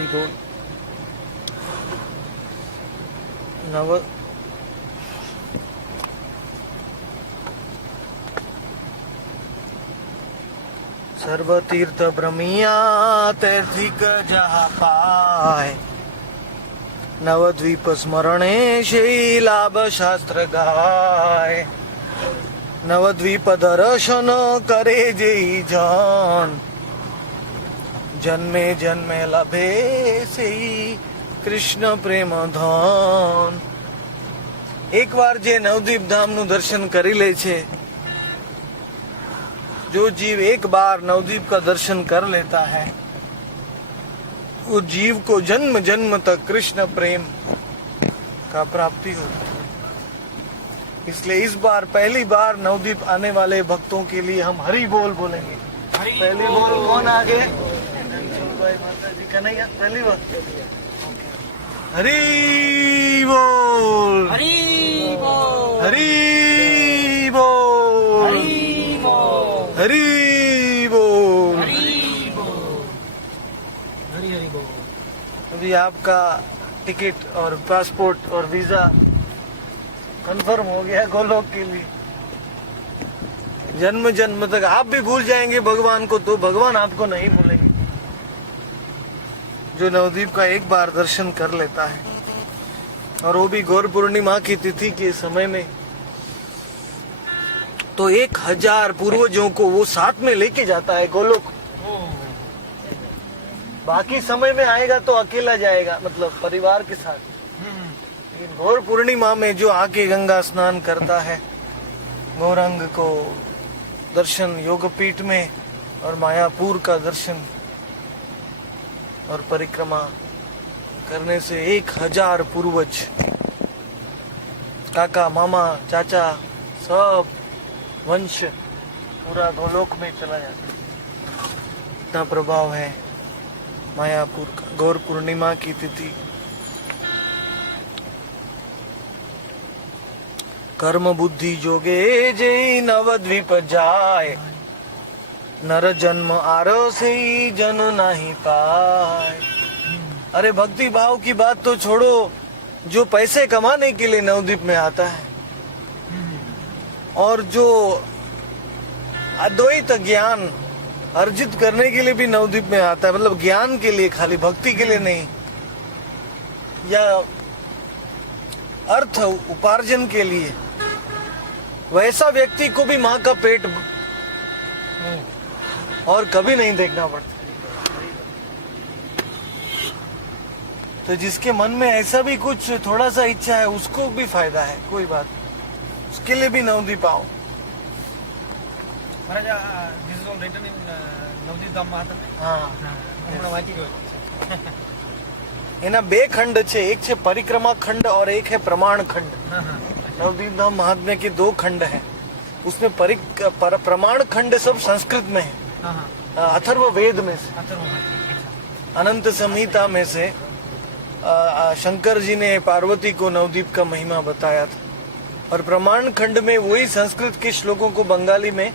हरि बोल। नव सर्व तीर्थ भ्रमिया तैर्थिक जहा पाय, नवद्वीप स्मरणे शैलाभ शास्त्र गाय। नवद्वीप दर्शन करे जेई जन, जन्मे जन्मे लभे से कृष्ण प्रेम धन। एक बार जे नवद्वीप धाम नु दर्शन करी ले छे, जो जीव एक बार नवद्वीप का दर्शन कर लेता है, वो जीव को जन्म जन्म तक कृष्ण प्रेम का प्राप्ति होती है। इसलिए इस बार पहली बार नवद्वीप आने वाले भक्तों के लिए हम हरि बोल बोलेंगे। पहली बोल कौन आगे? माता जी कन्हैया पहली बार हरि बोल, हरि बोल, हरि बोल, हरि बोल, हरि बोल, हरि बोल, हरि हरि बोल। अभी आपका टिकट और पासपोर्ट और वीजा कंफर्म हो गया गोलोक के लिए। जन्म जन्म तक आप भी भूल जाएंगे भगवान को, तो भगवान आपको नहीं भूलेंगे। जो नवद्वीप का एक बार दर्शन कर लेता है, और वो भी गौर पूर्णिमा की तिथि के समय में, तो 1000 पूर्वजों को वो साथ में लेके जाता है गोलोक। बाकी समय में आएगा तो अकेला जाएगा, मतलब परिवार के साथ। लेकिन गौर पूर्णिमा में जो आके गंगा स्नान करता है, गौरांग को दर्शन योगपीठ में और मायापुर का दर्शन और परिक्रमा करने से 1000 पूर्वज, काका मामा चाचा सब वंश पूरा गोलोक में चला जाता है। इतना प्रभाव है मायापुर का। गौर पूर्णिमा की तिथि कर्म बुद्धि जोगे जय नवद्वीप जाय, नर जन्म आरो से जन नहीं पाए। अरे भक्ति भाव की बात तो छोड़ो, जो पैसे कमाने के लिए नवद्वीप में आता है और जो अद्वैत ज्ञान अर्जित करने के लिए भी नवद्वीप में आता है, मतलब ज्ञान के लिए, खाली भक्ति के लिए नहीं, या अर्थ उपार्जन के लिए, वैसा व्यक्ति को भी माँ का पेट और कभी नहीं देखना पड़ता। तो जिसके मन में ऐसा भी कुछ थोड़ा सा इच्छा है, उसको भी फायदा है, कोई बात, उसके लिए भी नवद्वीप आओ। એના બે ખંડ છે, એક છે પરિક્રમા खंड और एक है प्रमाण खंड। नवद्वीप धाम महात्म्य के 2 खंड हैं। उसमें प्रमाण खंड सब संस्कृत में है, अथर्व वेद में से, अनंत संहिता में से शंकर जी ने पार्वती को नवद्वीप का महिमा बताया था। और प्रमाण खंड में वही संस्कृत के श्लोकों को बंगाली में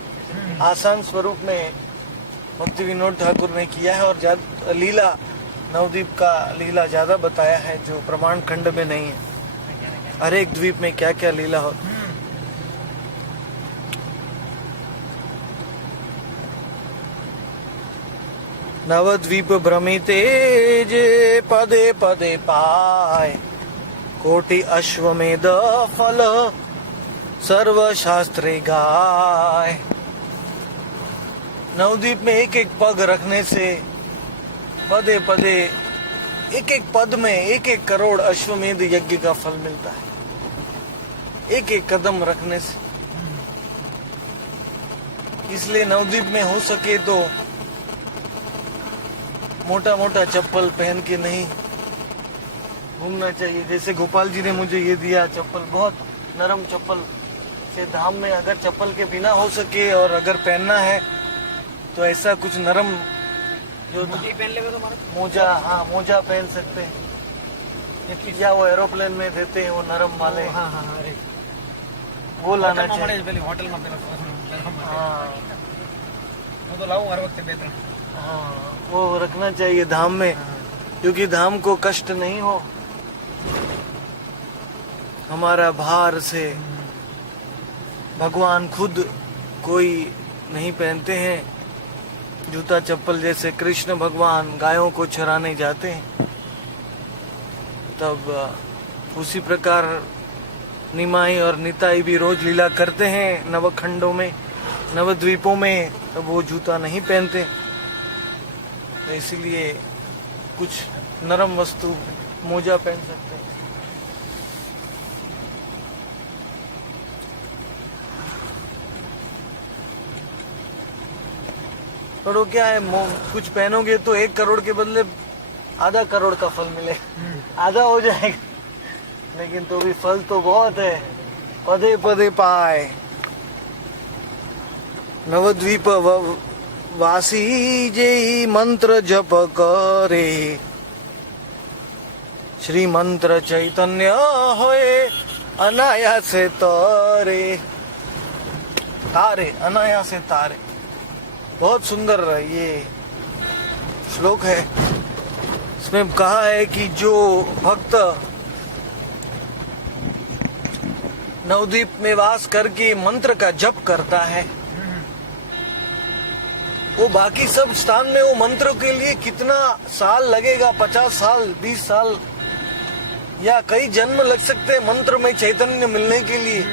आसान स्वरूप में भक्ति विनोद ठाकुर ने किया है, और लीला नवद्वीप का लीला ज्यादा बताया है, जो प्रमाण खंड में नहीं है। हर एक द्वीप में क्या क्या लीला हो। नवद्वीप भ्रमिते जे पदे पदे पाय, कोटि अश्वमेध फल सर्व शास्त्रे गाय। नवद्वीप में एक एक पग रखने से, पदे पदे एक एक पद में 1-1 करोड़ अश्वमेध यज्ञ का फल मिलता है, एक एक कदम रखने से। इसलिए नवद्वीप में हो सके तो मोटा मोटा चप्पल पहन के नहीं घूमना चाहिए। जैसे गोपाल जी ने मुझे ये दिया चप्पल, बहुत नरम चप्पल से धाम में अगर चप्पल के बिना हो सके और अगर पहनना है तो ऐसा कुछ नरम, जो पहन लेगा तो मोजा, हाँ मोजा पहन सकते हैं, या वो एरोप्लेन में देते हैं वो नरम वाले, वो लाना चाहिए। होटल में हाँ तो लाऊं हर वक्त बेहतर। हाँ वो रखना चाहिए धाम में। क्योंकि धाम को कष्ट नहीं हो, हमारा भार से भगवान खुद कोई नहीं पहनते हैं। जूता चप्पल जैसे कृष्ण भगवान गायों को चराने जाते हैं, तब उसी प्रकार निमाई और निताई भी रोज लीला करते हैं नवखंडों में, नवद्वीपों में, तब वो जूता नहीं पहनते। इसलिए कुछ नरम वस्तु मोजा पहन सकते हैं। और वो क्या है, कुछ पहनोगे तो 1 करोड़ के बदले आधा करोड़ का फल मिले, आधा हो जाएगा, लेकिन तो भी फल तो बहुत है। पदे पदे पाए नवद्वीप वासी जेई मंत्र जप करे, श्री मंत्र चैतन्य होए अनायासे तारे, तारे अनायासे तारे। बहुत सुंदर ये श्लोक है। इसमें कहा है कि जो भक्त नवद्वीप में वास करके मंत्र का जप करता है, वो बाकी सब स्थान में वो मंत्र के लिए कितना साल लगेगा, 50 साल, 20 साल या कई जन्म लग सकते हैं मंत्र में चैतन्य मिलने के लिए।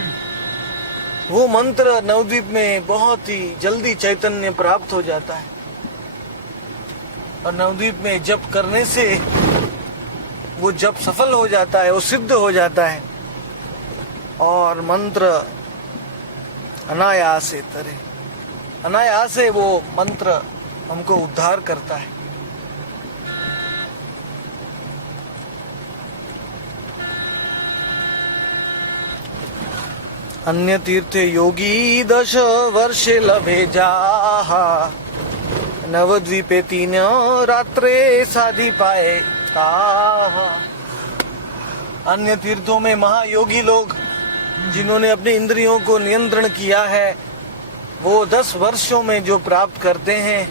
वो मंत्र नवद्वीप में बहुत ही जल्दी चैतन्य प्राप्त हो जाता है, और नवद्वीप में जप करने से वो जप सफल हो जाता है, वो सिद्ध हो जाता है, और मंत्र अनायास तरे, अनायास वो मंत्र हमको उद्धार करता है। अन्य तीर्थे योगी 10 वर्षे लभे जाहा, नवद्वीपे 3 रात्रे साधि पाए ताहा। अन्य तीर्थों में महायोगी लोग जिन्होंने अपनी इंद्रियों को नियंत्रण किया है, वो 10 वर्षों में जो प्राप्त करते हैं,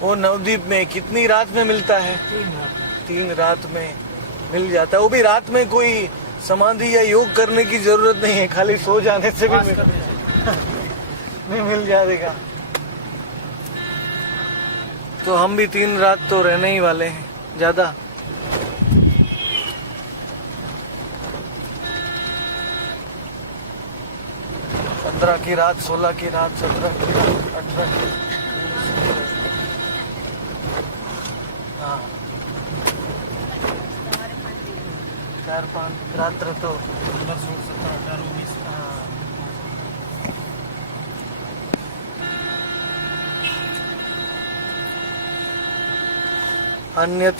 वो नवद्वीप में कितनी रात में मिलता है? 3 रात में मिल जाता है। वो भी रात में कोई समाधि या योग करने की जरूरत नहीं है, खाली सो जाने से भी मिल जाएगा। तो हम भी 3 रात तो रहने ही वाले हैं, ज्यादा। पंद्रह की रात, 16 की रात, 17 की रात, 18 की, हाँ 4-5 रात्र तो 15, 16, 17, 18, 19। अन्य